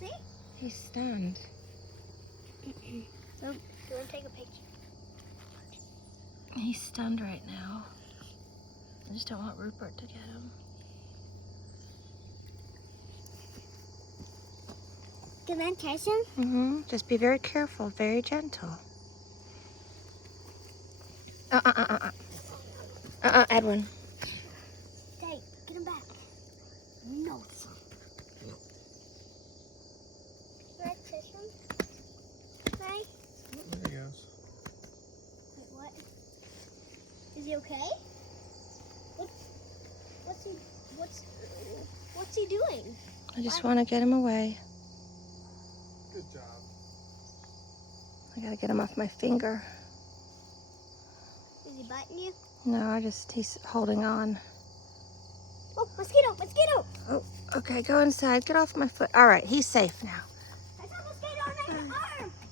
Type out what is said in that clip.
See? He's stunned. So, do you want to take a picture? He's stunned right now. I just don't want Rupert to get him. Can I touch him? Just be very careful, very gentle. Edwin. Hey, get him back. No. Can I touch him? Can I? There he goes. Wait, what? Is he okay? What's he doing? I just want to get him away. Good job. I gotta get him off my finger. Is he biting you? No, he's holding on. Oh, mosquito, mosquito! Oh, okay, go inside. Get off my foot. All right, he's safe now.